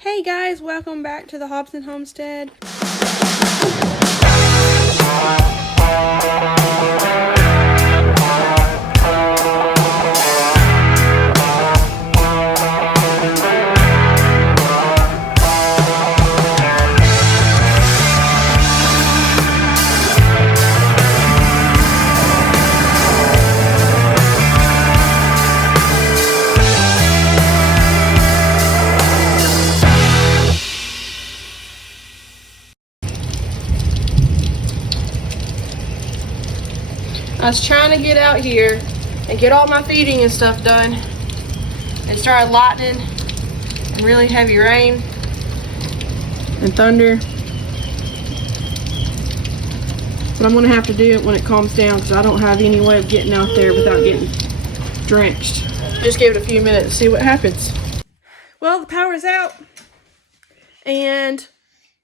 Hey guys, welcome back to the Hobson Homestead. I was trying to get out here and get all my feeding and stuff done. It started lightning and really heavy rain and thunder. But I'm gonna have to do it when it calms down because I don't have any way of getting out there without getting drenched. Just give it a few minutes and see what happens. Well, the power's out and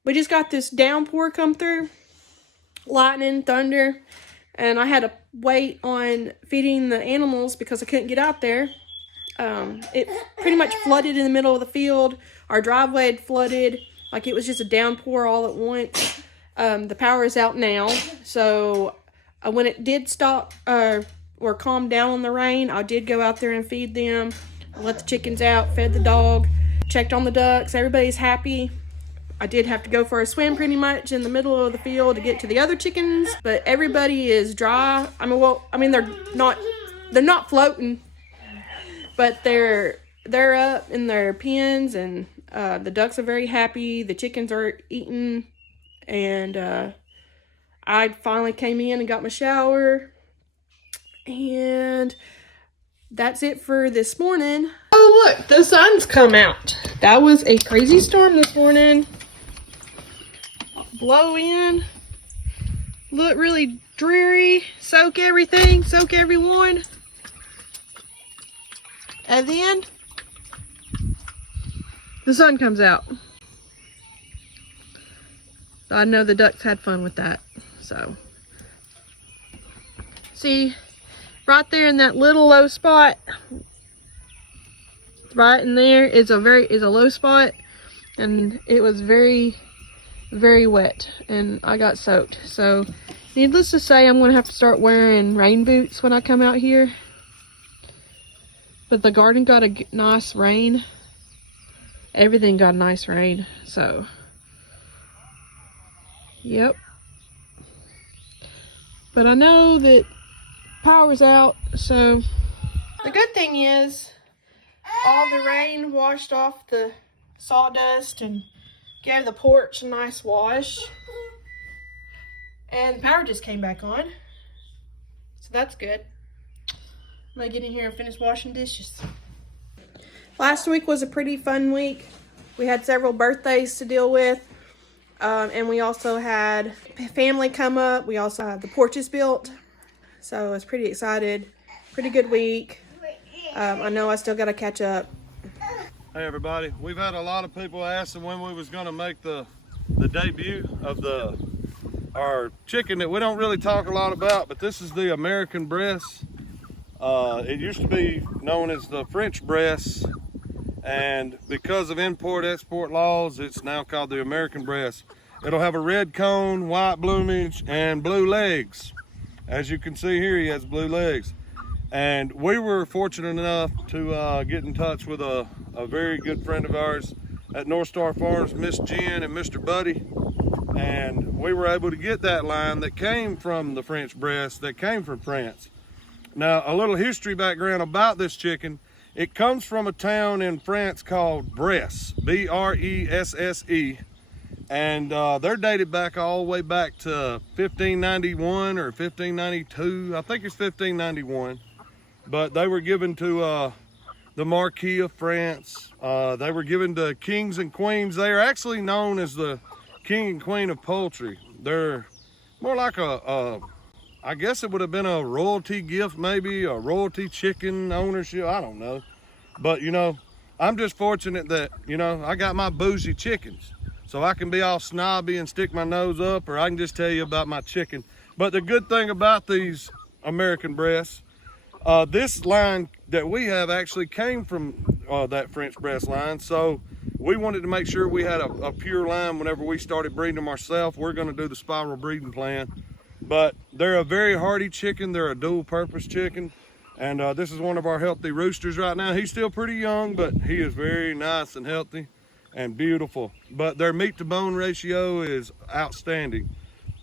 we just got this downpour come through. Lightning, thunder. And I had to wait on feeding the animals because I couldn't get out there. It pretty much flooded in the middle of the field. Our driveway had flooded. Like it was just a downpour all at once. The power is out now. So when it did stop or calm down on the rain, I did go out there and feed them. I let the chickens out, fed the dog, checked on the ducks. Everybody's happy. I did have to go for a swim pretty much in the middle of the field to get to the other chickens, but everybody is dry. They're not floating, but they're up in their pens, and the ducks are very happy. The chickens are eating, and I finally came in and got my shower, and that's it for this morning. Oh look, the sun's come out. That was a crazy storm this morning. Blow in, look really dreary, soak everything, soak everyone, and then the sun comes out. I know the ducks had fun with that. So see, right there in that little low spot, right in there is a low spot, and it was very wet and I got soaked. So needless to say, I'm gonna have to start wearing rain boots when I come out here. But the garden got a nice rain. Everything got a nice rain. So yep. But I know that power's out, so the good thing is all the rain washed off the sawdust and gave the porch a nice wash, and the power just came back on, so that's good. I'm gonna get in here and finish washing dishes. Last week was a pretty fun week. We had several birthdays to deal with, and we also had family come up. We also had the porches built, so I was pretty excited. Pretty good week. I know I still gotta catch up. Hey everybody, we've had a lot of people asking when we was going to make the debut of our chicken that we don't really talk a lot about, but this is the American Bresse. It used to be known as the French Bresse, and because of import-export laws, it's now called the American Bresse. It'll have a red cone, white plumage, and blue legs. As you can see here, he has blue legs. And we were fortunate enough to get in touch with a very good friend of ours at North Star Farms, Miss Jen and Mr. Buddy. And we were able to get that line that came from the French Bresse, that came from France. Now, a little history background about this chicken. It comes from a town in France called Bresse, B-R-E-S-S-E. And they're dated back all the way back to 1591 or 1592. I think it's 1591. But they were given to the Marquis of France. They were given to kings and queens. They are actually known as the king and queen of poultry. They're more like I guess it would have been a royalty gift, maybe a royalty chicken ownership. I don't know. But, you know, I'm just fortunate that, you know, I got my bougie chickens. So I can be all snobby and stick my nose up, or I can just tell you about my chicken. But the good thing about these American Bresse, this line that we have actually came from that French Bresse line. So we wanted to make sure we had a pure line whenever we started breeding them ourselves. We're going to do the spiral breeding plan. But they're a very hardy chicken. They're a dual purpose chicken. And this is one of our healthy roosters right now. He's still pretty young, but he is very nice and healthy and beautiful. But their meat to bone ratio is outstanding.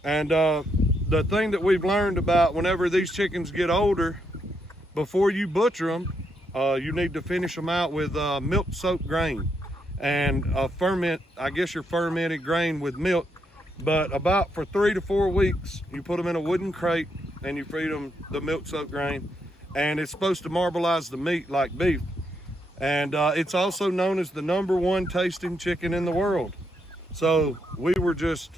And the thing that we've learned about whenever these chickens get older, before you butcher them, you need to finish them out with milk soaked grain and I guess your fermented grain with milk. But about for 3 to 4 weeks, you put them in a wooden crate and you feed them the milk soaked grain, and it's supposed to marbleize the meat like beef. And it's also known as the #1 tasting chicken in the world. So we were just,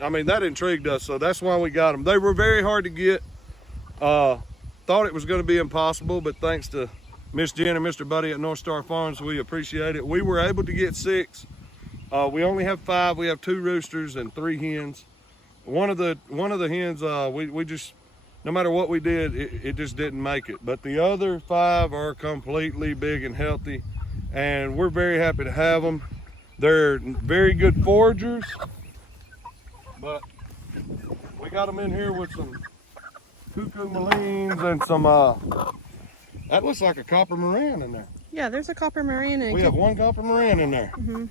I mean, that intrigued us, so that's why we got them. They were very hard to get. Thought it was going to be impossible, but thanks to Miss Jen and Mr. Buddy at North Star Farms, we appreciate it. We were able to get 6. We only have 5. We have 2 roosters and 3 hens. One of the hens, we just, no matter what we did, it just didn't make it. But the other 5 are completely big and healthy, and we're very happy to have them. They're very good foragers, but we got them in here with some Cuckoo Malines and some, that looks like a copper Moran in there. Yeah, there's a copper Moran. We have 1 copper Moran in there. Mm-hmm.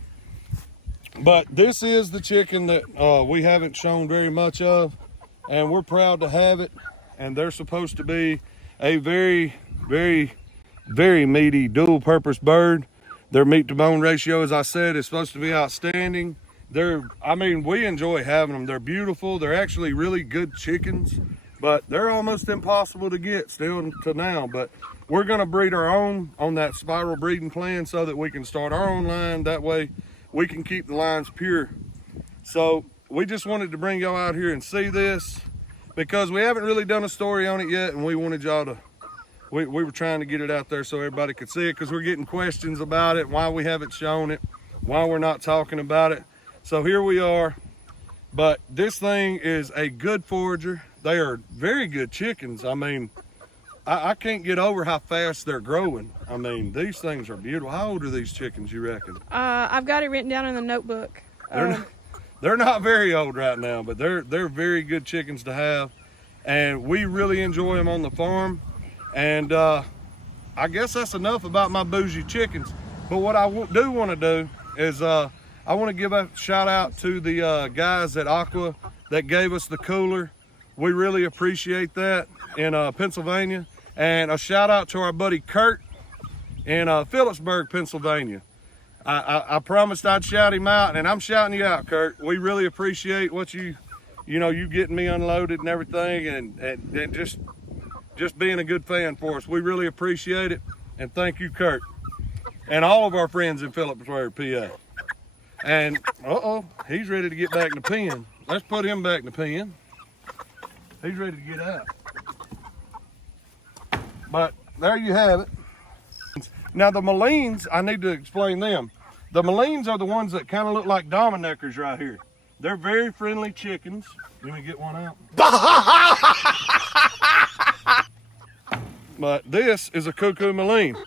But this is the chicken that we haven't shown very much of, and we're proud to have it. And they're supposed to be a very, very, very meaty dual purpose bird. Their meat to bone ratio, as I said, is supposed to be outstanding. I mean, we enjoy having them. They're beautiful. They're actually really good chickens, but they're almost impossible to get still to now. But we're gonna breed our own on that spiral breeding plan so that we can start our own line. That way we can keep the lines pure. So we just wanted to bring y'all out here and see this, because we haven't really done a story on it yet, and we wanted y'all to, we were trying to get it out there so everybody could see it, because we're getting questions about it, why we haven't shown it, why we're not talking about it. So here we are. But this thing is a good forager. They are very good chickens. I mean, I can't get over how fast they're growing. I mean, these things are beautiful. How old are these chickens, you reckon? I've got it written down in the notebook. They're not very old right now, but they're very good chickens to have, and we really enjoy them on the farm. And I guess that's enough about my bougie chickens. But what I do want to do is I want to give a shout out to the guys at Aqua that gave us the cooler. We really appreciate that in Pennsylvania. And a shout out to our buddy Kurt in Phillipsburg, Pennsylvania. I promised I'd shout him out, and I'm shouting you out, Kurt. We really appreciate what you getting me unloaded and everything, and just being a good fan for us. We really appreciate it, and thank you, Kurt, and all of our friends in Phillipsburg, PA. And he's ready to get back in the pen. Let's put him back in the pen. He's ready to get out. But there you have it. Now the Malines, I need to explain them. The Malines are the ones that kind of look like Dominickers right here. They're very friendly chickens. Let me get one out. But this is a Cuckoo Maline.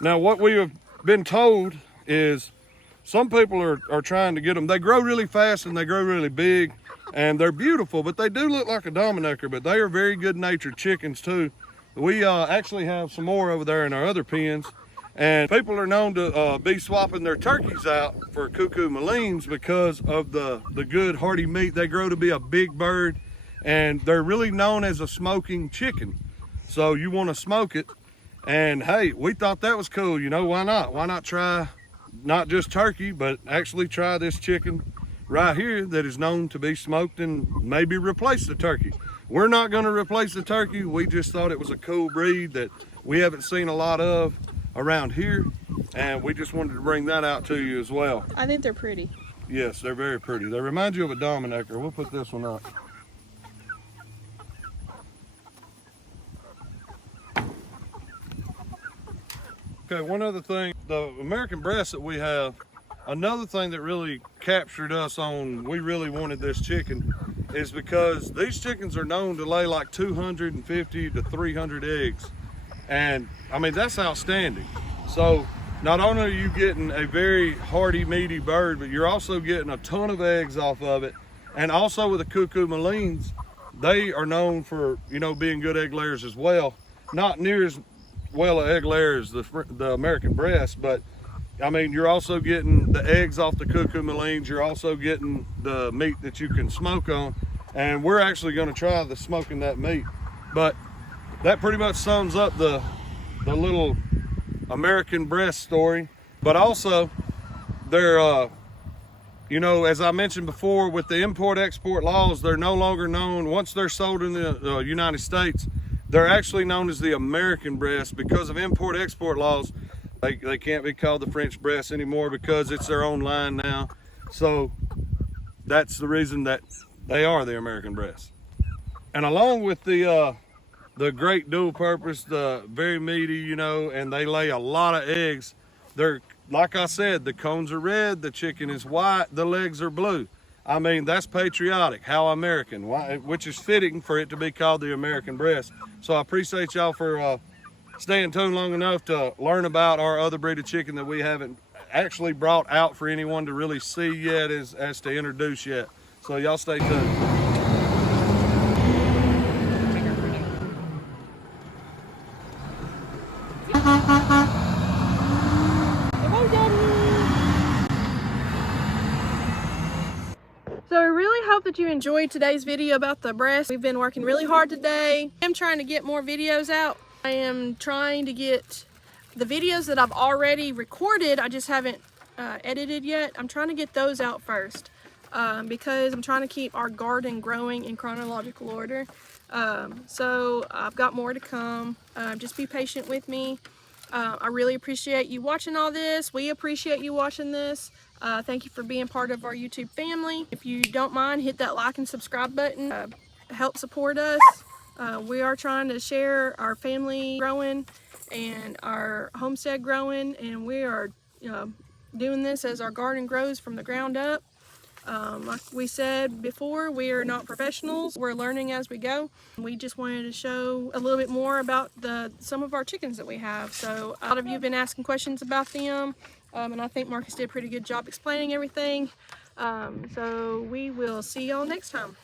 Now what we have been told is some people are trying to get them. They grow really fast and they grow really big, and they're beautiful, but they do look like a Dominicker, but they are very good natured chickens too. We actually have some more over there in our other pens, and people are known to be swapping their turkeys out for Cuckoo Malines because of the good hearty meat. They grow to be a big bird, and they're really known as a smoking chicken. So you want to smoke it, and hey, we thought that was cool. You know, why not? Why not try not just turkey, but actually try this chicken right here that is known to be smoked and maybe replace the turkey. We're not going to replace the turkey. We just thought it was a cool breed that we haven't seen a lot of around here, and we just wanted to bring that out to you as well. I think they're pretty. Yes, they're very pretty. They remind you of a Dominicker. We'll put this one up. Okay, one other thing, the American Bresse that we have, another thing that really captured us on we really wanted this chicken is because these chickens are known to lay like 250 to 300 eggs. And I mean, that's outstanding. So not only are you getting a very hearty, meaty bird, but you're also getting a ton of eggs off of it. And also with the Cuckoo Malines, they are known for, you know, being good egg layers as well. Not near as well an egg layer as the American Bresse, but I mean, you're also getting the eggs off the Cuckoo Malines. You're also getting the meat that you can smoke on. And we're actually going to try the smoking that meat. But that pretty much sums up the little American Bresse story. But also, they're, you know, as I mentioned before, with the import-export laws, they're no longer known, once they're sold in the United States, they're actually known as the American Bresse. Because of import-export laws, they can't be called the French Bresse anymore because it's their own line now. So that's the reason that they are the American Bresse. And along with the great dual purpose, the very meaty, you know, and they lay a lot of eggs. They're, like I said, the cones are red, the chicken is white, the legs are blue. I mean, that's patriotic, how American, which is fitting for it to be called the American Bresse. So I appreciate y'all for staying tuned long enough to learn about our other breed of chicken that we haven't actually brought out for anyone to really see yet, as to introduce yet. So y'all stay tuned. So I really hope that you enjoyed today's video about the Bresse. We've been working really hard today. I'm trying to get more videos out. I am trying to get the videos that I've already recorded, I just haven't edited yet. I'm trying to get those out first because I'm trying to keep our garden growing in chronological order. So I've got more to come. Just be patient with me. I really appreciate you watching all this. We appreciate you watching this. Thank you for being part of our YouTube family. If you don't mind, hit that like and subscribe button. Help support us. We are trying to share our family growing and our homestead growing, and we are doing this as our garden grows from the ground up. Like we said before, we are not professionals. We're learning as we go. We just wanted to show a little bit more about some of our chickens that we have. So a lot of you have been asking questions about them, and I think Marcus did a pretty good job explaining everything. So we will see y'all next time.